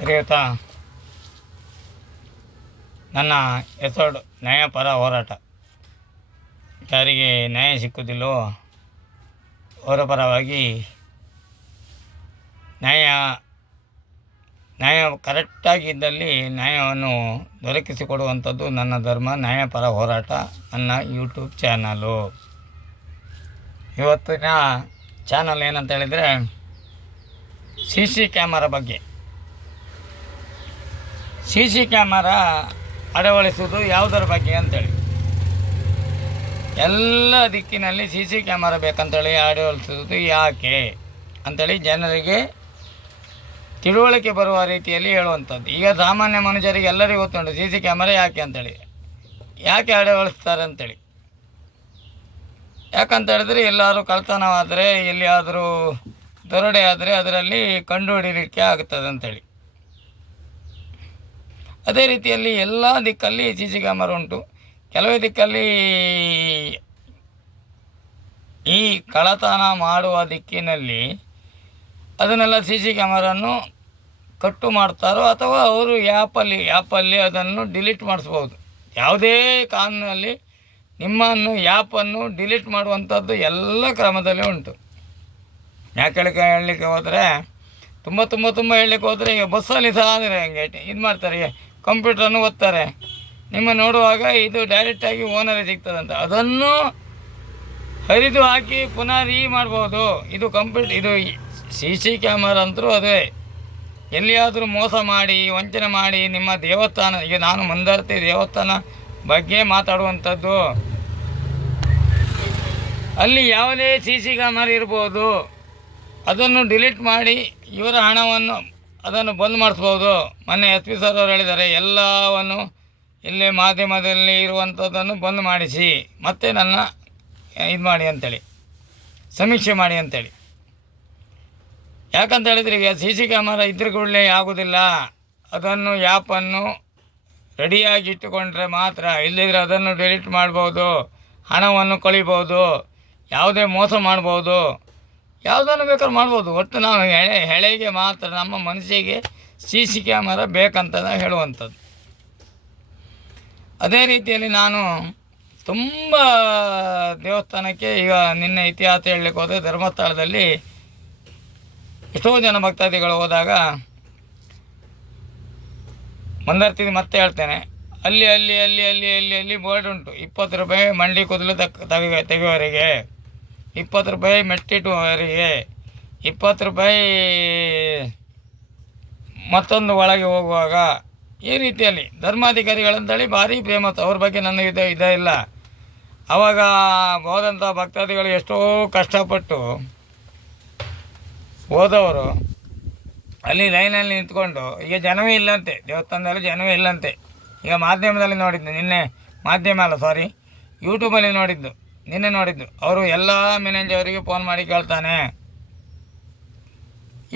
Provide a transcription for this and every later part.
ಶ್ರೀಯುತ ನನ್ನ ಎಪಿಸೋಡ್ ನ್ಯಾಯಪರ ಹೋರಾಟ. ಯಾರಿಗೆ ನ್ಯಾಯ ಸಿಕ್ಕುವುದಿಲ್ಲವೋ ಅವರ ಪರವಾಗಿ ನ್ಯಾಯ ಕರೆಕ್ಟಾಗಿದ್ದಲ್ಲಿ ನ್ಯಾಯವನ್ನು ದೊರಕಿಸಿಕೊಡುವಂಥದ್ದು ನನ್ನ ಧರ್ಮ. ನ್ಯಾಯಪರ ಹೋರಾಟ ನನ್ನ ಯೂಟ್ಯೂಬ್ ಚಾನಲು. ಇವತ್ತಿನ ಚಾನಲ್ ಏನಂತ ಹೇಳಿದರೆ CC ಕ್ಯಾಮರಾ ಬಗ್ಗೆ. CC ಕ್ಯಾಮರಾ ಅಳವಡಿಸುವುದು ಯಾವುದರ ಬಗ್ಗೆ ಅಂತೇಳಿ, ಎಲ್ಲ ದಿಕ್ಕಿನಲ್ಲಿ CC ಕ್ಯಾಮರಾ ಬೇಕಂತೇಳಿ ಅಳವಡಿಸುವುದು ಯಾಕೆ ಅಂಥೇಳಿ ಜನರಿಗೆ ತಿಳುವಳಿಕೆ ಬರುವ ರೀತಿಯಲ್ಲಿ ಹೇಳುವಂಥದ್ದು. ಈಗ ಸಾಮಾನ್ಯ ಮನುಷ್ಯರಿಗೆ ಎಲ್ಲರಿಗೂ ಗೊತ್ತುಂಟು CC ಕ್ಯಾಮರಾ ಯಾಕೆ ಅಂತೇಳಿ, ಯಾಕೆ ಅಳವಡಿಸ್ತಾರೆ ಅಂತೇಳಿ. ಯಾಕಂತ ಹೇಳಿದ್ರೆ ಎಲ್ಲರೂ ಕಳ್ತನವಾದರೆ, ಎಲ್ಲಿಯಾದರೂ ದರೋಡೆ ಆದರೆ ಅದರಲ್ಲಿ ಕಂಡು ಹಿಡಿಯಲಿಕ್ಕೆ ಆಗುತ್ತದೆ ಅಂಥೇಳಿ. ಅದೇ ರೀತಿಯಲ್ಲಿ ಎಲ್ಲ ದಿಕ್ಕಲ್ಲಿ CC ಕ್ಯಾಮರಾ ಉಂಟು. ಕೆಲವೇ ದಿಕ್ಕಲ್ಲಿ ಈ ಕಳ್ಳತನ ಮಾಡುವ ದಿಕ್ಕಿನಲ್ಲಿ ಅದನ್ನೆಲ್ಲ CC ಕ್ಯಾಮರನ್ನು ಕಟ್ಟು ಮಾಡ್ತಾರೋ ಅಥವಾ ಅವರು ಆ್ಯಪಲ್ಲಿ ಅದನ್ನು ಡಿಲೀಟ್ ಮಾಡಿಸ್ಬೋದು. ಯಾವುದೇ ಕಾನೂನಲ್ಲಿ ನಿಮ್ಮನ್ನು ಆ್ಯಪನ್ನು ಡಿಲೀಟ್ ಮಾಡುವಂಥದ್ದು ಎಲ್ಲ ಕ್ರಮದಲ್ಲಿ ಉಂಟು. ಯಾಕೆ ಹೇಳಲಿಕ್ಕೆ ಹೋದರೆ ತುಂಬ ಹೇಳಲಿಕ್ಕೆ ಹೋದರೆ, ಈಗ ಬಸ್ಸಲ್ಲಿ ಸಹ ಆದರೆ ಹಂಗೆ ಇದು ಮಾಡ್ತಾರೆ, ಕಂಪ್ಯೂಟ್ರನ್ನು ಒತ್ತಾರೆ, ನಿಮ್ಮ ನೋಡುವಾಗ ಇದು ಡೈರೆಕ್ಟಾಗಿ ಓನರೇ ಸಿಗ್ತದಂತ. ಅದನ್ನು ಹರಿದು ಹಾಕಿ ಪುನಃ ಮಾಡ್ಬೋದು. ಇದು ಇದು CC ಕ್ಯಾಮರಾ ಅಂತರೂ ಅದೇ. ಎಲ್ಲಿಯಾದರೂ ಮೋಸ ಮಾಡಿ ವಂಚನೆ ಮಾಡಿ ನಿಮ್ಮ ದೇವಸ್ಥಾನ, ಈಗ ನಾನು ಮುಂದರ್ತಿ ದೇವಸ್ಥಾನ ಬಗ್ಗೆ ಮಾತಾಡುವಂಥದ್ದು, ಅಲ್ಲಿ ಯಾವುದೇ CC ಕ್ಯಾಮರಾ ಇರ್ಬೋದು, ಅದನ್ನು ಡಿಲೀಟ್ ಮಾಡಿ ಇವರ ಹಣವನ್ನು ಅದನ್ನು ಬಂದ್ ಮಾಡಿಸ್ಬೋದು. ಮೊನ್ನೆ SP ಸರ್ ಅವರು ಹೇಳಿದ್ದಾರೆ, ಎಲ್ಲವನ್ನು ಇಲ್ಲೇ ಮಾಧ್ಯಮದಲ್ಲಿ ಇರುವಂಥದ್ದನ್ನು ಬಂದ್ ಮಾಡಿಸಿ ಮತ್ತೆ ನನ್ನ ಇದು ಮಾಡಿ ಅಂಥೇಳಿ, ಸಮೀಕ್ಷೆ ಮಾಡಿ ಅಂಥೇಳಿ. ಯಾಕಂತ ಹೇಳಿದರೆ ಈಗ CC ಕ್ಯಾಮರಾ ಇದ್ರ ಕೂಡಲೇ ಆಗೋದಿಲ್ಲ. ಅದನ್ನು ಆ್ಯಪನ್ನು ರೆಡಿಯಾಗಿ ಇಟ್ಟುಕೊಂಡ್ರೆ ಮಾತ್ರ, ಇಲ್ಲದಿದ್ದರೆ ಅದನ್ನು ಡಿಲೀಟ್ ಮಾಡ್ಬೋದು, ಹಣವನ್ನು ಕಳಿಬೋದು, ಯಾವುದೇ ಮೋಸ ಮಾಡ್ಬೋದು, ಯಾವುದನ್ನು ಬೇಕಾದ್ರೂ ಮಾಡ್ಬೋದು. ಒಟ್ಟು ನಾವು ಹೆಳೆಗೆ ಮಾತ್ರ, ನಮ್ಮ ಮನಸ್ಸಿಗೆ CC ಕ್ಯಾಮರಾ ಬೇಕಂತ ಹೇಳುವಂಥದ್ದು. ಅದೇ ರೀತಿಯಲ್ಲಿ ನಾನು ತುಂಬ ದೇವಸ್ಥಾನಕ್ಕೆ, ಈಗ ನಿನ್ನೆ ಇತಿಹಾಸ ಹೇಳಲಿಕ್ಕೆ ಹೋದರೆ ಧರ್ಮಸ್ಥಳದಲ್ಲಿ ಎಷ್ಟೋ ಜನ ಭಕ್ತಾದಿಗಳು ಹೋದಾಗ ಮುಂದರ್ತಿದ್ದು ಮತ್ತೆ ಹೇಳ್ತೇನೆ, ಅಲ್ಲಿ ಬೋರ್ಡ್ ಉಂಟು, 20 ರೂಪಾಯಿ ಮಂಡಿ ಕೂದಲು ತೆಗೆಯುವವರಿಗೆ, 20 ರೂಪಾಯಿ ಮೆಟ್ಟಿಟ್ಟುವವರಿಗೆ, 20 ರೂಪಾಯಿ ಮತ್ತೊಂದು ಒಳಗೆ ಹೋಗುವಾಗ. ಈ ರೀತಿಯಲ್ಲಿ ಧರ್ಮಾಧಿಕಾರಿಗಳಂತೇಳಿ ಭಾರಿ ಫೇಮಸ್. ಅವ್ರ ಬಗ್ಗೆ ನನಗೆ ಇದೇ ಇಲ್ಲ. ಆವಾಗ ಹೋದಂಥ ಭಕ್ತಾದಿಗಳು ಎಷ್ಟೋ ಕಷ್ಟಪಟ್ಟು ಹೋದವರು ಅಲ್ಲಿ ಲೈನಲ್ಲಿ ನಿಂತ್ಕೊಂಡು, ಈಗ ಜನವೇ ಇಲ್ಲಂತೆ, ದೇವಸ್ಥಾನದಲ್ಲಿ ಜನವೇ ಇಲ್ಲಂತೆ. ಈಗ ಮಾಧ್ಯಮದಲ್ಲಿ ನೋಡಿದ್ದು, ನಿನ್ನೆ ಮಾಧ್ಯಮ ಅಲ್ಲ ಸಾರಿ ಯೂಟ್ಯೂಬಲ್ಲಿ ನಿನ್ನೆ ನೋಡಿದ್ದು. ಅವರು ಎಲ್ಲ ಮ್ಯಾನೇಜರಿಗೆ ಫೋನ್ ಮಾಡಿ ಕೇಳ್ತಾನೆ,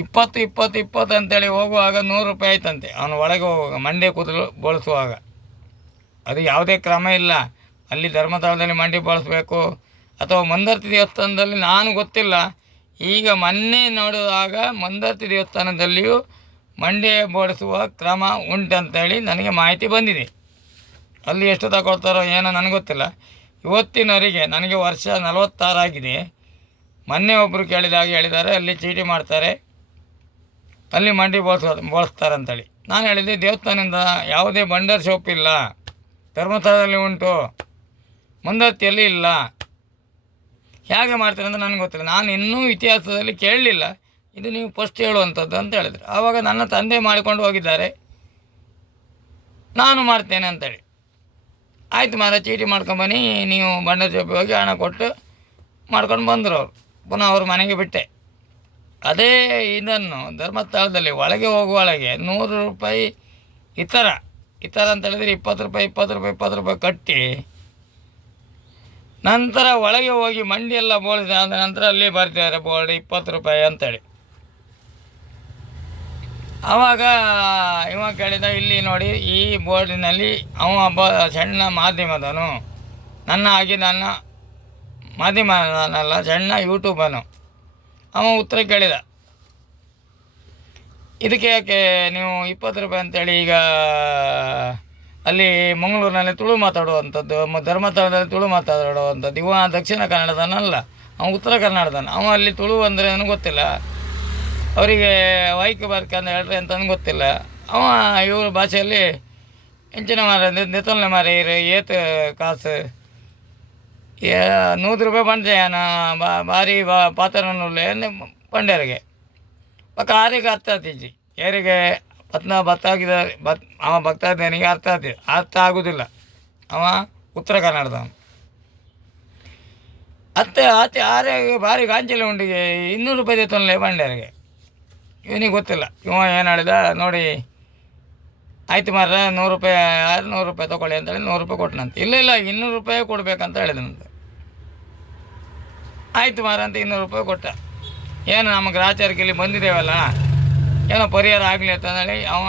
20 ಅಂತೇಳಿ ಹೋಗುವಾಗ 100 ರೂಪಾಯಿ ಆಯ್ತಂತೆ ಅವನು ಒಳಗೆ ಹೋಗುವಾಗ, ಮಂಡಿ ಕೂದಲು ಬೋಳಿಸುವಾಗ. ಅದು ಯಾವುದೇ ಕ್ರಮ ಇಲ್ಲ. ಅಲ್ಲಿ ಧರ್ಮಸ್ಥಳದಲ್ಲಿ ಮಂಡಿ ಬೋಳಿಸ್ಬೇಕು ಅಥವಾ ಮಂದರ್ತಿ ದೇವಸ್ಥಾನದಲ್ಲಿ, ನಾನು ಗೊತ್ತಿಲ್ಲ. ಈಗ ಮೊನ್ನೆ ನೋಡುವಾಗ ಮಂದರ್ತಿ ದೇವಸ್ಥಾನದಲ್ಲಿಯೂ ಮಂಡಿ ಬೋಳಿಸುವ ಕ್ರಮ ಉಂಟಂತೇಳಿ ನನಗೆ ಮಾಹಿತಿ ಬಂದಿದೆ. ಅಲ್ಲಿ ಎಷ್ಟು ತಗೊಳ್ತಾರೋ ಏನೋ ನನಗೆ ಗೊತ್ತಿಲ್ಲ. ಇವತ್ತಿನವರೆಗೆ ನನಗೆ ವರ್ಷ 46 ಆಗಿದೆ. ಮೊನ್ನೆ ಒಬ್ಬರು ಕೇಳಿದಾಗ ಹೇಳಿದ್ದಾರೆ, ಅಲ್ಲಿ ಚೀಟಿ ಮಾಡ್ತಾರೆ, ಅಲ್ಲಿ ಮಂಡಿ ಬೋಳಿಸ್ತಾರೆ ಅಂತೇಳಿ. ನಾನು ಹೇಳಿದೆ, ದೇವಸ್ಥಾನದಿಂದ ಯಾವುದೇ ಬಂಡರ್ ಶಾಪ್ ಇಲ್ಲ, ಧರ್ಮಸ್ಥಳದಲ್ಲಿ ಉಂಟು, ಮುಂದರ್ತಿಯಲ್ಲಿ ಇಲ್ಲ. ಹೇಗೆ ಮಾಡ್ತಾರೆ ಅಂತ ನನಗೆ ಗೊತ್ತಿಲ್ಲ. ನಾನು ಇನ್ನೂ ಇತಿಹಾಸದಲ್ಲಿ ಕೇಳಲಿಲ್ಲ, ಇದು ನೀವು ಫಸ್ಟ್ ಹೇಳುವಂಥದ್ದು ಅಂತ ಹೇಳಿದ್ರು. ಆವಾಗ ನನ್ನ ತಂದೆ ಮಾಡಿಕೊಂಡು ಹೋಗಿದ್ದಾರೆ, ನಾನು ಮಾಡ್ತೇನೆ ಅಂತೇಳಿ. ಆಯಿತು ಮಾರ, ಚೀಟಿ ಮಾಡ್ಕೊಂಬನ್ನಿ, ನೀವು ಬಂಡರ್ ಶಾಪಿಗೆ ಹೋಗಿ ಹಣ ಕೊಟ್ಟು ಮಾಡ್ಕೊಂಡು ಬಂದರು ಅವರು. ಪುನಃ ಅವ್ರ ಮನೆಗೆ ಬಿಟ್ಟೆ. ಅದೇ ಇದನ್ನು ಧರ್ಮಸ್ಥಳದಲ್ಲಿ ಒಳಗೆ ಹೋಗುವೊಳಗೆ 100 ರೂಪಾಯಿ ಇತರ ಅಂತ ಹೇಳಿದರೆ 20 ರೂಪಾಯಿ ಕಟ್ಟಿ, ನಂತರ ಒಳಗೆ ಹೋಗಿ ಮಂಡಿ ಎಲ್ಲ ಬೋಳಿದ ನಂತರ ಅಲ್ಲಿ ಬರ್ತಿದ್ದಾರೆ ಬೋರ್ಡ್ 20 ರೂಪಾಯಿ ಅಂತೇಳಿ. ಆವಾಗ ಇವ ಕೇಳಿದ, ಇಲ್ಲಿ ನೋಡಿ ಈ ಬೋರ್ಡಿನಲ್ಲಿ ಅವ ಒಬ್ಬ ಸಣ್ಣ ಮಾಧ್ಯಮದನು, ನನ್ನ ಮಾಧ್ಯಮನಲ್ಲ, ಸಣ್ಣ ಯೂಟ್ಯೂಬನು. ಅವ ಉತ್ತರ ಕೇಳಿದ, ಇದಕ್ಕೆ ಯಾಕೆ ನೀವು 20 ರೂಪಾಯಿ ಅಂತೇಳಿ ಈಗ ಅಲ್ಲಿ ಮಂಗಳೂರಿನಲ್ಲಿ ತುಳು ಮಾತಾಡುವಂಥದ್ದು, ಧರ್ಮಸ್ಥಳದಲ್ಲಿ ತುಳು ಮಾತಾಡುವಂಥದ್ದು. ಇವ ದಕ್ಷಿಣ ಕನ್ನಡದನಲ್ಲ, ಅವ ಉತ್ತರ ಕನ್ನಡದನ. ಅವ ಅಲ್ಲಿ ತುಳು ಅಂದರೆ ನನಗೆ ಗೊತ್ತಿಲ್ಲ, ಅವರಿಗೆ ವೈಕ್ ಬರ್ಕಂತ ಹೇಳ್ರಿ ಅಂತಂದು ಗೊತ್ತಿಲ್ಲ. ಅವ ಇವ್ರ ಭಾಷೆಯಲ್ಲಿ ಹೆಂಚಿನ ಮಾರ ನೆತ್ತೊಲ್ಲೆ ಮಾರ ಇರು ಏತು ಕಾಸು 100 ರೂಪಾಯಿ ಬಂಡ್ಯಾನ ಭಾರಿ ಪಾತ್ರನುಳ್ಳೆ ಬಂಡ್ಯರಿಗೆ ಪಕ್ಕ ಆರಿಗೆ ಅರ್ಥ ಆಗ್ತಿದ್ದಿ ಯಾರಿಗೆ ಭತ್ತ ಆಗಿದ್ದಾರೆ ಅವ ಭಕ್ತ ಇದ್ದಾನಿಗೆ ಅರ್ಥ ಆಗೋದಿಲ್ಲ. ಅವ ಉತ್ತರ ಕನ್ನಡದವನು. ಆಚೆ ಆರೆಗೆ ಭಾರಿ ಗಾಂಚಲಿ ಉಂಡಿಗೆ 200 ರೂಪಾಯಿ ತೆತ್ತೊನ್ಲೆ ಬಂಡ್ಯರಿಗೆ. ಇವನಿಗೆ ಗೊತ್ತಿಲ್ಲ. ಇವ ಏನು ಹೇಳಿದ ನೋಡಿ, ಆಯ್ತು ಮಾರ್ರೆ 100 ರೂಪಾಯಿ 100 ರೂಪಾಯಿ ತೊಗೊಳ್ಳಿ ಅಂತೇಳಿ 100 ರೂಪಾಯಿ ಕೊಟ್ಟನಂತೆ. ಇಲ್ಲ 200 ರೂಪಾಯಿ ಕೊಡಬೇಕಂತ ಹೇಳಿದನಂತೆ. ಆಯ್ತು ಮಾರ ಅಂತ 200 ರೂಪಾಯಿ ಕೊಟ್ಟ. ಏನು ನಮ್ಮ ಗ್ರಾಚಾರಕ್ಕೆ ಇಲ್ಲಿ ಬಂದಿದ್ದೇವಲ್ಲ, ಏನೋ ಪರಿಹಾರ ಆಗಲಿ ಅಂತಂದೇಳಿ ಅವ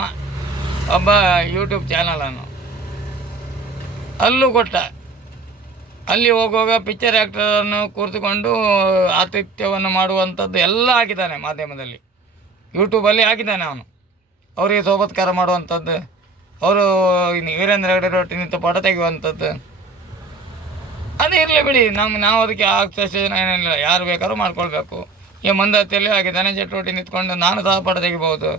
ಒಬ್ಬ ಯೂಟ್ಯೂಬ್ ಚಾನಲನ್ನು ಅಲ್ಲೂ ಕೊಟ್ಟ. ಅಲ್ಲಿ ಹೋಗುವಾಗ ಪಿಕ್ಚರ್ ಆ್ಯಕ್ಟರನ್ನು ಕೂರಿಸಿಕೊಂಡು ಆತಿಥ್ಯವನ್ನು ಮಾಡುವಂಥದ್ದು ಎಲ್ಲ ಹಾಕಿದ್ದಾನೆ ಮಾಧ್ಯಮದಲ್ಲಿ, ಯೂಟ್ಯೂಬಲ್ಲಿ ಹಾಕಿದ್ದಾನೆ ಅವನು. ಅವರಿಗೆ ಸೋಬತ್ಕಾರ ಮಾಡುವಂಥದ್ದು, ಅವರು ವೀರೇಂದ್ರ ಹೆಗಡೆ ಒಟ್ಟಿಗೆ ನಿಂತು ಪಟ ತೆಗೆಯುವಂಥದ್ದು. ಅದು ಇರಲಿ ಬಿಡಿ, ನಾವು ಅದಕ್ಕೆ ಆಕ್ಷೇಪಣೆ ಏನಿಲ್ಲ, ಯಾರು ಬೇಕಾದ್ರೂ ಮಾಡ್ಕೊಳ್ಬೇಕು. ಈ ಮಂದತ್ತಿಯಲ್ಲಿ ಹಾಗೆ ಧನಂಜಯ ನಿಂತ್ಕೊಂಡು ನಾನು ಸಹ ಪಟ ತೆಗಿಬೋದು,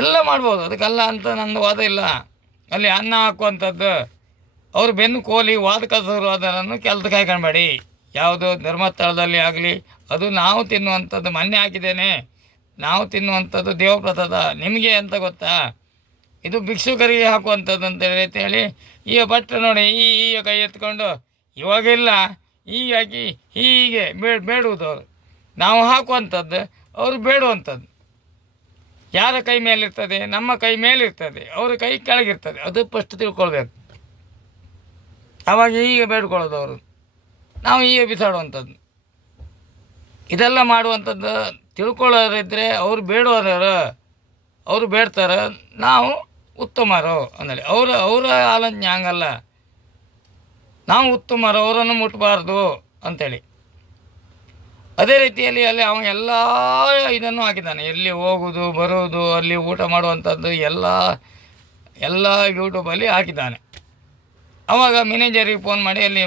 ಎಲ್ಲ ಮಾಡ್ಬೋದು, ಅದಕ್ಕೆಲ್ಲ ಅಂತ ನಂದು ವಾದ ಇಲ್ಲ. ಅಲ್ಲಿ ಅನ್ನ ಹಾಕುವಂಥದ್ದು, ಅವರು ಬೆನ್ನು ಕೋಲಿ ವಾದಕಸರು ಅದನ್ನು ಕೆಲಸಕ್ಕೆ ಹಾಕೊಂಡ್ಬೇಡಿ. ಯಾವುದು ಧರ್ಮಸ್ಥಳದಲ್ಲಿ ಆಗಲಿ, ಅದು ನಾವು ತಿನ್ನುವಂಥದ್ದು. ಮೊನ್ನೆ ಹಾಕಿದ್ದೇನೆ, ನಾವು ತಿನ್ನುವಂಥದ್ದು ದೇವಪ್ರಸಾದ. ನಿಮಗೆ ಅಂತ ಗೊತ್ತಾ, ಇದು ಭಿಕ್ಷುಕರಿಗೆ ಹಾಕುವಂಥದ್ದು ಅಂತೇಳಿ ಈಗ ಭಟ್ರು ನೋಡಿ ಈಗ ಕೈ ಎತ್ಕೊಂಡು ಇವಾಗಿಲ್ಲ ಹೀಗೆ ಹಾಕಿ ಹೀಗೆ ಬೇಡುವುದು. ಅವರು ನಾವು ಹಾಕುವಂಥದ್ದು, ಅವರು ಬೇಡುವಂಥದ್ದು. ಯಾರ ಕೈ ಮೇಲಿರ್ತದೆ? ನಮ್ಮ ಕೈ ಮೇಲಿರ್ತದೆ, ಅವ್ರ ಕೈ ಕೆಳಗಿರ್ತದೆ. ಅದು ಫಸ್ಟ್ ತಿಳ್ಕೊಳ್ಬೇಕು. ಆವಾಗ ಹೀಗೆ ಬೇಡ್ಕೊಳ್ಳೋದು ಅವರು, ನಾವು ಹೀಗೆ ಬಿಸಾಡುವಂಥದ್ದು. ಇದೆಲ್ಲ ಮಾಡುವಂಥದ್ದು ತಿಳ್ಕೊಳ್ಳೋರಿದ್ದರೆ ಅವರು ಬೇಡೋರು, ಅವರು ಬೇಡ್ತಾರೆ, ನಾವು ಉತ್ತಮರು ಅಂದೇಳಿ. ಅವರ ಆಲೋಚನೆ ಹಂಗಲ್ಲ, ನಾವು ಉತ್ತಮರು, ಅವರನ್ನು ಮುಟ್ಟಬಾರ್ದು ಅಂಥೇಳಿ. ಅದೇ ರೀತಿಯಲ್ಲಿ ಅಲ್ಲಿ ಅವನು ಎಲ್ಲ ಇದನ್ನು ಹಾಕಿದ್ದಾನೆ. ಎಲ್ಲಿ ಹೋಗೋದು ಬರೋದು, ಅಲ್ಲಿ ಊಟ ಮಾಡುವಂಥದ್ದು ಎಲ್ಲ ಯೂಟ್ಯೂಬಲ್ಲಿ ಹಾಕಿದ್ದಾನೆ. ಆವಾಗ ಮ್ಯಾನೇಜರಿಗೆ ಫೋನ್ ಮಾಡಿ, ಅಲ್ಲಿ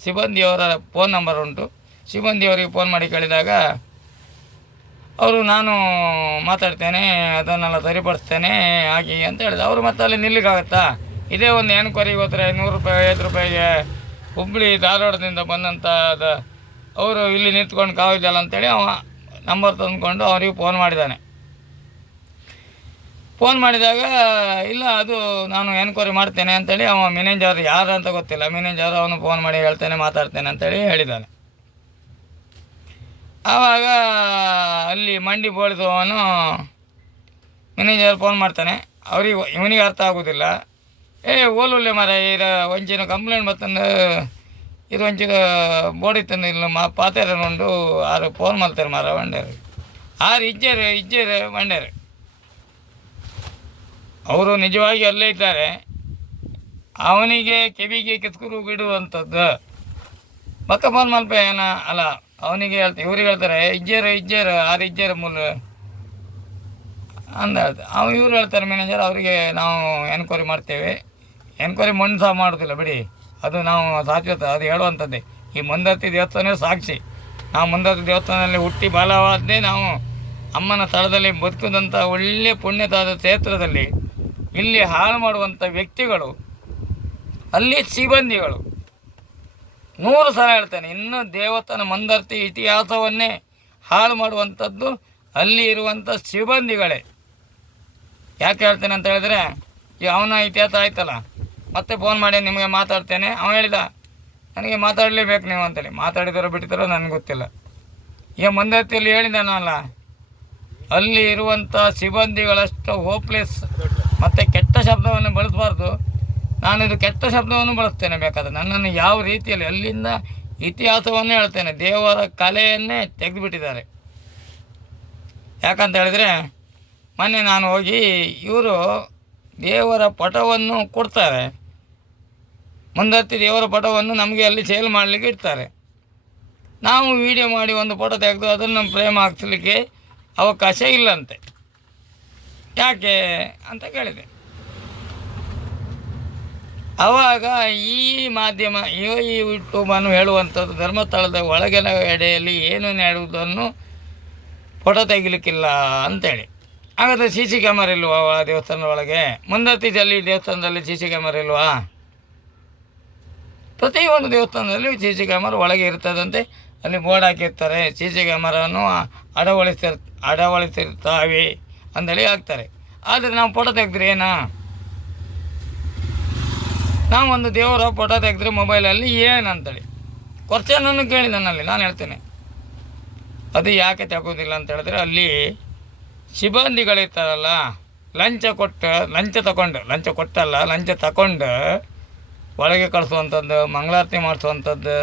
ಸಿಬ್ಬಂದಿಯವರ ಫೋನ್ ನಂಬರ್ ಉಂಟು, ಸಿಬ್ಬಂದಿಯವರಿಗೆ ಫೋನ್ ಮಾಡಿ ಕೇಳಿದಾಗ ಅವರು ನಾನು ಮಾತಾಡ್ತೇನೆ, ಅದನ್ನೆಲ್ಲ ಸರಿಪಡಿಸ್ತೇನೆ ಹಾಗೆ ಅಂತ ಹೇಳಿದೆ. ಅವರು ಮತ್ತೆ ಅಲ್ಲಿ ನಿಲ್ಲಿಕ್ಕಾಗತ್ತಾ? ಇದೇ ಒಂದು ಎನ್ಕ್ವೈರಿಗೆ ಹೋದರೆ 100 ರೂಪಾಯಿ 50 ರೂಪಾಯಿಗೆ ಹುಬ್ಬಳ್ಳಿ ಧಾರವಾಡದಿಂದ ಬಂದಂಥ ಅವರು ಇಲ್ಲಿ ನಿಂತ್ಕೊಂಡು ಕಾವಿದ್ದಲ್ಲ ಅಂತೇಳಿ ಅವ ನಂಬರ್ ತಂದುಕೊಂಡು ಅವರಿಗೆ ಫೋನ್ ಮಾಡಿದ್ದಾನೆ. ಫೋನ್ ಮಾಡಿದಾಗ ಇಲ್ಲ ಅದು ನಾನು ಎನ್ಕ್ವೈರಿ ಮಾಡ್ತೇನೆ ಅಂತೇಳಿ ಅವ ಮ್ಯಾನೇಜರ್ ಯಾರು ಅಂತ ಗೊತ್ತಿಲ್ಲ, ಮ್ಯಾನೇಜರ್ ಅವನು ಫೋನ್ ಮಾಡಿ ಹೇಳ್ತೇನೆ ಮಾತಾಡ್ತೇನೆ ಅಂತೇಳಿ ಹೇಳಿದ್ದಾನೆ. ಆವಾಗ ಅಲ್ಲಿ ಮಂಡಿ ಬೋಳಿಸುವವನು ಮ್ಯಾನೇಜರ್ ಫೋನ್ ಮಾಡ್ತಾನೆ. ಇವನಿಗೆ ಅರ್ಥ ಆಗೋದಿಲ್ಲ. ಓಲುಲ್ಲೆ ಮರ ಒಂಚಿನ ಕಂಪ್ಲೇಂಟ್ ಬರ್ತಂದು ಇದು ಒಂಚಿನ ಬೋಡಿ ತಂದು ಇಲ್ಲ ಪಾತೆರನುಂಡು ಆರು ಫೋನ್ ಮಾಡ್ತಾರೆ ಮರ ಬಂಡೇರು ಆರು ಇಜ್ಜೇರು ಬಂಡೇರು. ಅವರು ನಿಜವಾಗಿ ಅಲ್ಲೇ ಇದ್ದಾರೆ. ಅವನಿಗೆ ಕಿವಿಗೆ ಕಿತ್ಕುರು ಬಿಡುವಂಥದ್ದು ಪಕ್ಕ ಫೋನ್ ಮಲ್ಪ ಏನ ಅಲ್ಲ, ಅವನಿಗೆ ಇವ್ರಿಗೆ ಹೇಳ್ತಾರೆ ಇಜ್ಜೇರು ಆರು ಇಜ್ಜೇರು ಮೂಲ ಅಂದ ಹೇಳ್ತಾರೆ. ಇವ್ರು ಹೇಳ್ತಾರೆ ಮ್ಯಾನೇಜರ್ ಅವರಿಗೆ ನಾವು ಎನ್ಕ್ವೈರಿ ಮಾಡ್ತೇವೆ. ಎನ್ಕ್ವೈರಿ ಮಣ್ಣು ಸಹ ಮಾಡೋದಿಲ್ಲ ಬಿಡಿ, ಅದು ನಾವು ಸಾಧ್ಯತೆ ಅದು ಹೇಳುವಂಥದ್ದೇ. ಈ ಮುಂದತ್ತಿ ದೇವಸ್ಥಾನ ಸಾಕ್ಷಿ. ನಾವು ಮುಂದತ್ತಿ ದೇವಸ್ಥಾನದಲ್ಲಿ ಹುಟ್ಟಿ ಬಾಲವಾದ್ದೇ ನಾವು ಅಮ್ಮನ ಸ್ಥಳದಲ್ಲಿ ಬದುಕಿದಂಥ ಒಳ್ಳೆಯ ಪುಣ್ಯತಾದ ಕ್ಷೇತ್ರದಲ್ಲಿ ಇಲ್ಲಿ ಹಾಳು ಮಾಡುವಂಥ ವ್ಯಕ್ತಿಗಳು, ಅಲ್ಲಿ ಸಿಬ್ಬಂದಿಗಳು 100 ಸಲ ಹೇಳ್ತೇನೆ. ಇನ್ನು ದೇವಸ್ಥಾನ ಮಂದರ್ತಿ ಇತಿಹಾಸವನ್ನೇ ಹಾಳು ಮಾಡುವಂಥದ್ದು ಅಲ್ಲಿ ಇರುವಂಥ ಸಿಬ್ಬಂದಿಗಳೇ. ಯಾಕೆ ಹೇಳ್ತೇನೆ ಅಂತ ಹೇಳಿದ್ರೆ, ಈಗ ಅವನ ಇತಿಹಾಸ ಆಯ್ತಲ್ಲ, ಮತ್ತೆ ಫೋನ್ ಮಾಡಿ ನಿಮಗೆ ಮಾತಾಡ್ತೇನೆ. ಅವನು ಹೇಳಿದ ನನಗೆ ಮಾತಾಡಲೇಬೇಕು ನೀವು ಅಂತೇಳಿ. ಮಾತಾಡಿದಾರೋ ಬಿಟ್ಟಿದ್ದಾರೋ ನನಗೆ ಗೊತ್ತಿಲ್ಲ. ಈಗ ಮಂದರ್ತಿಯಲ್ಲಿ ಹೇಳಿದಾನಲ್ಲ, ಅಲ್ಲಿ ಇರುವಂಥ ಸಿಬ್ಬಂದಿಗಳಷ್ಟು ಹೋಪ್ಲೆಸ್ ಮತ್ತು ಕೆಟ್ಟ ಶಬ್ದವನ್ನು ಬಳಸಬಾರ್ದು. ನಾನಿದು ಕೆಟ್ಟ ಶಬ್ದವನ್ನು ಬಳಸ್ತೇನೆ ಬೇಕಾದ್ರೆ. ನನ್ನನ್ನು ಯಾವ ರೀತಿಯಲ್ಲಿ ಅಲ್ಲಿಂದ ಇತಿಹಾಸವನ್ನೇ ಹೇಳ್ತೇನೆ. ದೇವರ ಕಲೆಯನ್ನೇ ತೆಗೆದುಬಿಟ್ಟಿದ್ದಾರೆ. ಯಾಕಂತ ಹೇಳಿದರೆ, ಮೊನ್ನೆ ನಾನು ಹೋಗಿ ಇವರು ದೇವರ ಪಟವನ್ನು ಕೊಡ್ತಾರೆ, ಮುಂದತ್ತಿ ದೇವರ ಪಟವನ್ನು ನಮಗೆ ಅಲ್ಲಿ ಸೇಲ್ ಮಾಡಲಿಕ್ಕೆ ಇಡ್ತಾರೆ. ನಾವು ವಿಡಿಯೋ ಮಾಡಿ ಒಂದು ಫೋಟೋ ತೆಗೆದು ಅದನ್ನು ಪ್ರೇಮ ಹಾಕ್ಸಲಿಕ್ಕೆ ಅವಕಾಶ ಇಲ್ಲಂತೆ. ಯಾಕೆ ಅಂತ ಕೇಳಿದೆ. ಆವಾಗ ಈ ಮಾಧ್ಯಮ ಈ ಯೂಟ್ಯೂಬನ್ನು ಹೇಳುವಂಥದ್ದು ಧರ್ಮಸ್ಥಳದ ಒಳಗಿನ ಎಡೆಯಲ್ಲಿ ಏನು ನಡೆಯುವುದನ್ನು ಫೋಟೋ ತೆಗಿಲಿಕ್ಕಿಲ್ಲ ಅಂತೇಳಿ. ಹಾಗಾದರೆ ಸಿ ಸಿ ಕ್ಯಾಮರಾ ಇಲ್ವಾ ದೇವಸ್ಥಾನದ ಒಳಗೆ? ಮುಂದತ್ತಿದಲ್ಲಿ ದೇವಸ್ಥಾನದಲ್ಲಿ ಸಿ ಸಿ ಕ್ಯಾಮರಾ ಇಲ್ವಾ? ಪ್ರತಿಯೊಂದು ದೇವಸ್ಥಾನದಲ್ಲಿ ಸಿ ಸಿ ಕ್ಯಾಮರಾ ಒಳಗೆ ಇರ್ತದಂತೆ. ಅಲ್ಲಿ ಬೋರ್ಡ್ ಹಾಕಿರ್ತಾರೆ, ಸಿ ಸಿ ಕ್ಯಾಮರಾನು ಅಳವಡಿಸಿರ್ತಾವೆ ಅಂದೇಳಿ ಹಾಕ್ತಾರೆ. ಆದರೆ ನಾವು ಫೋಟೋ ತೆಗೆದ್ರೆ ಏನಾ? ನಾವು ಒಂದು ದೇವರ ಫೋಟೋ ತೆಗೆದ್ರೆ ಮೊಬೈಲಲ್ಲಿ ಏನಂತೇಳಿ ಕ್ವಶನನ್ನು ಕೇಳಿ ನನ್ನಲ್ಲಿ ನಾನು ಹೇಳ್ತೇನೆ. ಅದು ಯಾಕೆ ತೆಗೋದಿಲ್ಲ ಅಂತ ಹೇಳಿದ್ರೆ, ಅಲ್ಲಿ ಸಿಬ್ಬಂದಿಗಳಿರ್ತಾರಲ್ಲ, ಲಂಚ ತಗೊಂಡು ಒಳಗೆ ಕಳಿಸುವಂಥದ್ದು, ಮಂಗಳಾರತಿ ಮಾಡಿಸುವಂಥದ್ದು,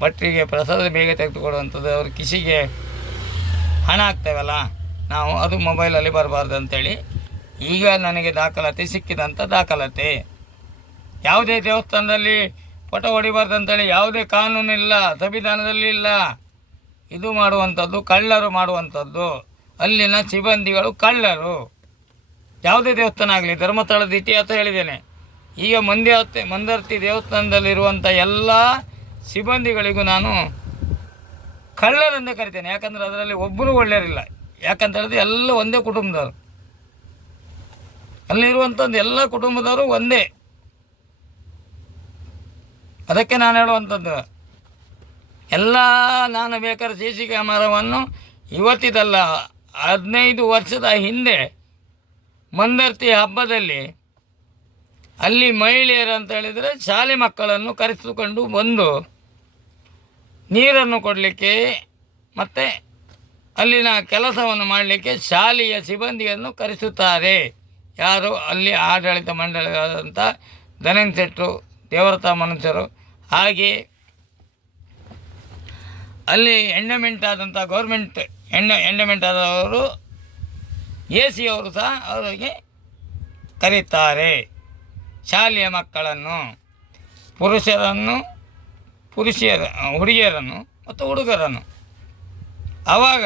ಭಟ್ರಿಗೆ ಪ್ರಸಾದ ಬೇಗ ತೆಗೆದುಕೊಡುವಂಥದ್ದು, ಅವ್ರ ಕಿಸಿಗೆ ಹಣ ಹಾಕ್ತೇವಲ್ಲ ನಾವು, ಅದು ಮೊಬೈಲಲ್ಲಿ ಬರಬಾರ್ದು ಅಂತೇಳಿ ಈಗ ನನಗೆ ದಾಖಲಾತಿ ಸಿಕ್ಕಿದಂಥ ದಾಖಲಾತಿ. ಯಾವುದೇ ದೇವಸ್ಥಾನದಲ್ಲಿ ಫೋಟೋ ಹೊಡಿಬಾರ್ದು ಅಂತೇಳಿ ಯಾವುದೇ ಕಾನೂನಿಲ್ಲ, ಸಂವಿಧಾನದಲ್ಲಿ ಇಲ್ಲ. ಇದು ಮಾಡುವಂಥದ್ದು ಕಳ್ಳರು ಮಾಡುವಂಥದ್ದು. ಅಲ್ಲಿನ ಸಿಬ್ಬಂದಿಗಳು ಕಳ್ಳರು. ಯಾವುದೇ ದೇವಸ್ಥಾನ ಆಗಲಿ, ಧರ್ಮಸ್ಥಳದ ಇತಿಹಾಸ ಹೇಳಿದ್ದೇನೆ. ಈಗ ಮಂದರ್ತಿ ದೇವಸ್ಥಾನದಲ್ಲಿರುವಂಥ ಎಲ್ಲ ಸಿಬ್ಬಂದಿಗಳಿಗೂ ನಾನು ಕಳ್ಳರೆಂದೇ ಕರಿತೇನೆ. ಯಾಕಂದರೆ ಅದರಲ್ಲಿ ಒಬ್ಬರು ಒಳ್ಳೆಯರಿಲ್ಲ. ಯಾಕಂತ ಹೇಳಿದ್ರೆ ಎಲ್ಲ ಒಂದೇ ಕುಟುಂಬದವರು. ಅಲ್ಲಿರುವಂಥದ್ದು ಎಲ್ಲ ಕುಟುಂಬದವರು ಒಂದೇ. ಅದಕ್ಕೆ ನಾನು ಹೇಳುವಂಥದ್ದು, ಎಲ್ಲ ನಾನು ಬೇಕಾದ್ರೆ ಸಿ ಸಿ ಕ್ಯಾಮರಾವನ್ನು ಇವತ್ತಿದಲ್ಲ 15 ವರ್ಷದ ಹಿಂದೆ ಮಂದರ್ತಿ ಹಬ್ಬದಲ್ಲಿ ಅಲ್ಲಿ ಮಹಿಳೆಯರು ಅಂತ ಹೇಳಿದರೆ ಶಾಲೆ ಮಕ್ಕಳನ್ನು ಕರೆಸಿಕೊಂಡು ಬಂದು ನೀರನ್ನು ಕೊಡಲಿಕ್ಕೆ ಮತ್ತು ಅಲ್ಲಿನ ಕೆಲಸವನ್ನು ಮಾಡಲಿಕ್ಕೆ ಶಾಲೆಯ ಸಿಬ್ಬಂದಿಯನ್ನು ಕರೆಸುತ್ತಾರೆ. ಯಾರು? ಅಲ್ಲಿ ಆಡಳಿತ ಮಂಡಳಿಯಾದಂಥ ಧನಂಜಯ ಶೆಟ್ಟರು, ದೇವರತ ಮನುಷ್ಯರು, ಹಾಗೆ ಅಲ್ಲಿ ಎಂಡಮೆಂಟ್ ಆದಂಥ ಗೌರ್ಮೆಂಟ್ ಎಂಡಮೆಂಟ್ ಆದವರು AC ಅವರು ಸಹ ಅವರಿಗೆ ಕರೀತಾರೆ. ಶಾಲೆಯ ಮಕ್ಕಳನ್ನು, ಹುಡುಗಿಯರನ್ನು ಮತ್ತು ಹುಡುಗರನ್ನು. ಆವಾಗ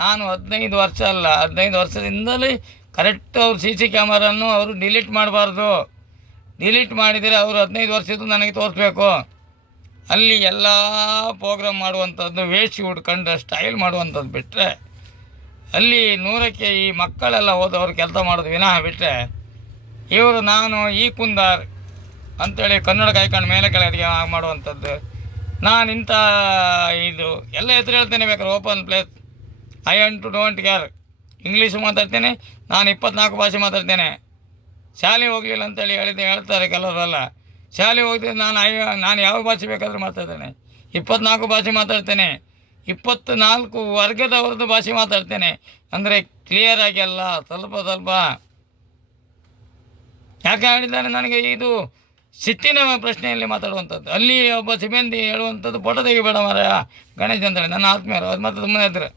ನಾನು 15 ವರ್ಷ ಅಲ್ಲ, 15 ವರ್ಷದಿಂದಲೇ ಕರೆಕ್ಟ್ ಅವ್ರು ಸಿ ಸಿ ಕ್ಯಾಮರನ್ನು ಅವರು ಡಿಲೀಟ್ ಮಾಡಬಾರ್ದು. ಡಿಲೀಟ್ ಮಾಡಿದರೆ ಅವರು 15 ವರ್ಷದ್ದು ನನಗೆ ತೋರಿಸ್ಬೇಕು. ಅಲ್ಲಿ ಎಲ್ಲ ಪ್ರೋಗ್ರಾಮ್ ಮಾಡುವಂಥದ್ದು, ವೇಷ ಉಡ್ಕೊಂಡು ಸ್ಟೈಲ್ ಮಾಡುವಂಥದ್ದು ಬಿಟ್ಟರೆ, ಅಲ್ಲಿ 100ಕ್ಕೆ ಈ ಮಕ್ಕಳೆಲ್ಲ ಹೋದವರು ಕೆಲಸ ಮಾಡೋದು ವಿನಃ ಬಿಟ್ಟರೆ, ಇವರು ನಾನು ಈ ಕುಂದಾರ್ ಅಂಥೇಳಿ ಕನ್ನಡ ಕಾಯ್ಕೊಂಡು ಮೇಲೆ ಕೆಳಗೆ ಮಾಡುವಂಥದ್ದು, ನಾನು ಇಂಥ ಇದು ಎಲ್ಲ ಹೆಸರು ಹೇಳ್ತೇನೆ. ಬೇಕಾದ್ರೆ open place, I don't care. English ಮಾತಾಡ್ತೇನೆ, ನಾನು 24 ಭಾಷೆ ಮಾತಾಡ್ತೇನೆ. ಶಾಲೆ ಹೋಗಲಿಲ್ಲ ಅಂತೇಳಿ ಹೇಳ್ತಾರೆ ಕೆಲವರೆಲ್ಲ. ಶಾಲೆ ಹೋಗಿದ್ರೆ ನಾನು ಯಾವ ಭಾಷೆ ಬೇಕಾದರೂ ಮಾತಾಡ್ತೇನೆ. 24 ಭಾಷೆ ಮಾತಾಡ್ತೇನೆ. 24 ವರ್ಗದವ್ರದ್ದು ಭಾಷೆ ಮಾತಾಡ್ತೇನೆ. ಅಂದರೆ ಕ್ಲಿಯರಾಗಿ ಅಲ್ಲ, ಸ್ವಲ್ಪ ಯಾಕೆ ಹೇಳಿದ್ದಾರೆ ನನಗೆ ಇದು ಸಿಟ್ಟಿನ ಪ್ರಶ್ನೆಯಲ್ಲಿ ಮಾತಾಡುವಂಥದ್ದು. ಅಲ್ಲಿ ಒಬ್ಬ ಸಿಬ್ಬಂದಿ ಹೇಳುವಂಥದ್ದು, ಫೋಟೋ ತೆಗಿಬೇಡ ಮಾರಾಯ ಗಣೇಶ್ ಅಂತೇಳಿ. ನನ್ನ ಆತ್ಮೀಯರು ಅದು ಮತ್ತೆ ಸುಮ್ಮನೆ ಇದ್ದರೆ,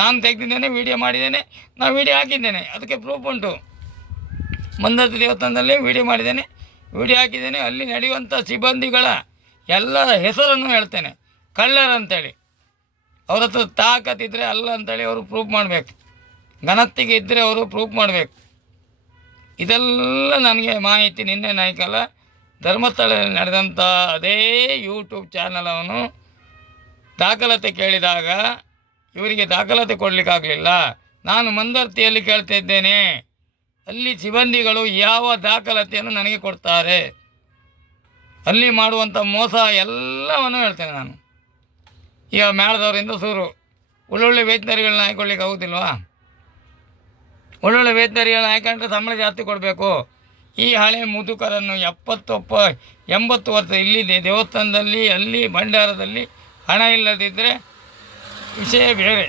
ನಾನು ತೆಗೆದಿದ್ದೇನೆ, ವೀಡಿಯೋ ಮಾಡಿದ್ದೇನೆ, ನಾನು ವೀಡಿಯೋ ಹಾಕಿದ್ದೇನೆ, ಅದಕ್ಕೆ ಪ್ರೂಫ್ ಉಂಟು. ಮಂದರ್ತಿ ದೇವಸ್ಥಾನದಲ್ಲಿ ವೀಡಿಯೋ ಮಾಡಿದ್ದೇನೆ, ವೀಡಿಯೋ ಹಾಕಿದ್ದೇನೆ. ಅಲ್ಲಿ ನಡೆಯುವಂಥ ಸಿಬ್ಬಂದಿಗಳ ಎಲ್ಲ ಹೆಸರನ್ನು ಹೇಳ್ತೇನೆ. ಕಳ್ಳರಂತೇಳಿ ಅವ್ರ ಹತ್ರ ತಾಕತ್ತಿದ್ದರೆ ಅಲ್ಲ ಅಂತೇಳಿ ಅವರು ಪ್ರೂಫ್ ಮಾಡಬೇಕು. ಘನತೆಗೆ ಇದ್ದರೆ ಅವರು ಪ್ರೂಫ್ ಮಾಡಬೇಕು. ಇದೆಲ್ಲ ನನಗೆ ಮಾಹಿತಿ ನಿನ್ನೆ ನಾಯ್ಕಲ್ಲ ಧರ್ಮಸ್ಥಳದಲ್ಲಿ ನಡೆದಂಥ ಅದೇ ಯೂಟ್ಯೂಬ್ ಚಾನಲ್ ಅವನು ದಾಖಲಾತಿ ಕೇಳಿದಾಗ ಇವರಿಗೆ ದಾಖಲಾತಿ ಕೊಡಲಿಕ್ಕಾಗಲಿಲ್ಲ. ನಾನು ಮಂದರ್ತಿಯಲ್ಲಿ ಕೇಳ್ತಿದ್ದೇನೆ, ಅಲ್ಲಿ ಸಿಬ್ಬಂದಿಗಳು ಯಾವ ದಾಖಲಾತಿಯನ್ನು ನನಗೆ ಕೊಡ್ತಾರೆ? ಅಲ್ಲಿ ಮಾಡುವಂಥ ಮೋಸ ಎಲ್ಲವನ್ನು ಹೇಳ್ತೇನೆ ನಾನು. ಈಗ ಮೇಳದವರಿಂದ ಶುರು, ಒಳ್ಳೊಳ್ಳೆ ವೇತನರಿಗಳನ್ನ ಹಾಕೊಳ್ಳಿಕ್ಕೆ ಆಗೋದಿಲ್ವಾ? ಒಳ್ಳೊಳ್ಳೆ ವೇತನರಿಗಳನ್ನ ಹಾಕೊಂಡ್ರೆ ಸಂಬಳ ಜಾಸ್ತಿ ಕೊಡಬೇಕು. ಈ ಹಳೆ ಮುದುಕರನ್ನು 80 ವರ್ಷ ಇಲ್ಲಿ ದೇವಸ್ಥಾನದಲ್ಲಿ, ಅಲ್ಲಿ ಭಂಡಾರದಲ್ಲಿ ಹಣ ಇಲ್ಲದಿದ್ದರೆ ವಿಷಯ ಬೇರೆ.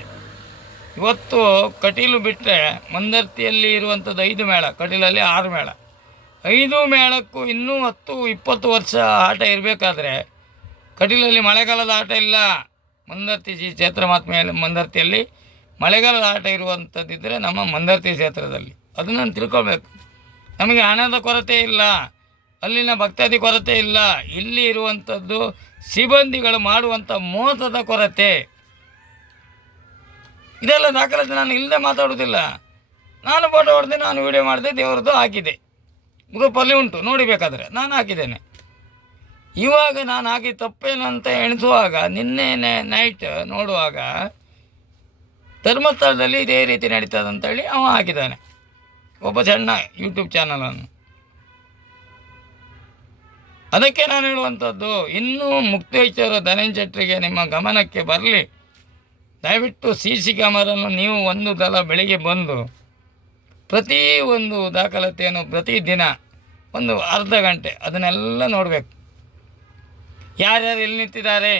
ಇವತ್ತು ಕಟೀಲು ಬಿಟ್ಟರೆ ಮಂದರ್ತಿಯಲ್ಲಿ ಇರುವಂಥದ್ದು 5 ಮೇಳ, ಕಟೀಲಲ್ಲಿ 6 ಮೇಳ. 5 ಮೇಳಕ್ಕೂ ಇನ್ನೂ 10-20 ವರ್ಷ ಆಟ ಇರಬೇಕಾದ್ರೆ ಕಟೀಲಲ್ಲಿ ಮಳೆಗಾಲದ ಆಟ ಇಲ್ಲ. ಮಂದರ್ತಿ ಕ್ಷೇತ್ರ ಮಾತ್ಮೆಯಲ್ಲಿ ಮಂದರ್ತಿಯಲ್ಲಿ ಮಳೆಗಾಲದ ಆಟ ಇರುವಂಥದ್ದಿದ್ದರೆ ನಮ್ಮ ಮಂದರ್ತಿ ಕ್ಷೇತ್ರದಲ್ಲಿ ಅದನ್ನು ನಾನು ತಿಳ್ಕೊಳ್ಬೇಕು. ನಮಗೆ ಹಣದ ಕೊರತೆ ಇಲ್ಲ, ಅಲ್ಲಿನ ಭಕ್ತಾದಿ ಕೊರತೆ ಇಲ್ಲ. ಇಲ್ಲಿ ಇರುವಂಥದ್ದು ಸಿಬ್ಬಂದಿಗಳು ಮಾಡುವಂಥ ಮೋಸದ ಕೊರತೆ. ಇದೆಲ್ಲ ದಾಖಲಾತಿ ನಾನು ಇಲ್ಲದೆ ಮಾತಾಡೋದಿಲ್ಲ. ನಾನು ಫೋಟೋ ಹೊಡೆದೆ, ನಾನು ವೀಡಿಯೋ ಮಾಡಿದೆ, ದೇವರದ್ದು ಹಾಕಿದೆ, ಗ್ರೂಪಲ್ಲಿ ಉಂಟು, ನೋಡಿ ಬೇಕಾದರೆ ನಾನು ಹಾಕಿದ್ದೇನೆ. ಇವಾಗ ನಾನು ಹಾಕಿ ತಪ್ಪೇನು ಅಂತ ಎಣಿಸುವಾಗ ನಿನ್ನೆ ನೈಟ್ ನೋಡುವಾಗ ಧರ್ಮಸ್ಥಳದಲ್ಲಿ ಇದೇ ರೀತಿ ನಡೀತದಂತೇಳಿ ಅವ ಹಾಕಿದ್ದಾನೆ, ಒಬ್ಬ ಸಣ್ಣ ಯೂಟ್ಯೂಬ್ ಚಾನಲನ್ನು. ಅದಕ್ಕೆ ನಾನು ಹೇಳುವಂಥದ್ದು, ಇನ್ನೂ ಮುಕ್ತೇಶ್ವರ ಧನಂಜಯರಿಗೆ ನಿಮ್ಮ ಗಮನಕ್ಕೆ ಬರಲಿ, ದಯವಿಟ್ಟು CC ಕ್ಯಾಮರನ್ನು ನೀವು ಒಂದು ಸಲ ಬೆಳಿಗ್ಗೆ ಬಂದು ಪ್ರತಿ ಒಂದು ದಾಖಲಾತಿಯನ್ನು ಪ್ರತಿದಿನ ಒಂದು ಅರ್ಧ ಗಂಟೆ ಅದನ್ನೆಲ್ಲ ನೋಡಬೇಕು. ಯಾರ್ಯಾರು ಎಲ್ಲಿ ನಿಂತಿದ್ದಾರೆ,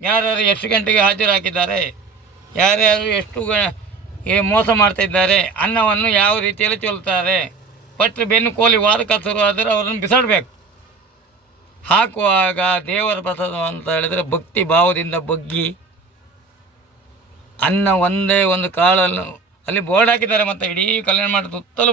ಯಾರ್ಯಾರು ಎಷ್ಟು ಗಂಟೆಗೆ ಹಾಜರಾಕಿದ್ದಾರೆ, ಯಾರ್ಯಾರು ಎಷ್ಟು ಮೋಸ ಮಾಡ್ತಾಯಿದ್ದಾರೆ, ಅನ್ನವನ್ನು ಯಾವ ರೀತಿಯಲ್ಲಿ ಚೊಲ್ತಾರೆ, ಪಟ್ಟರೆ ಬೆನ್ನು ಕೋಲಿ ವಾದಕ ಶುರುವಾದರೆ ಅವರನ್ನು ಬಿಸಾಡಬೇಕು. ಹಾಕುವಾಗ ದೇವರ ಪ್ರಸಾದ ಅಂತ ಹೇಳಿದರೆ ಭಕ್ತಿ ಭಾವದಿಂದ ಬಗ್ಗಿ ಅನ್ನ ಒಂದೇ ಒಂದು ಕಾಳನ್ನು ಅಲ್ಲಿ ಬೋರ್ಡ್ ಹಾಕಿದ್ದಾರೆ, ಮತ್ತು ಇಡೀ ಕಲ್ಯಾಣ ಮಾಡಿ ಸುತ್ತಲೂ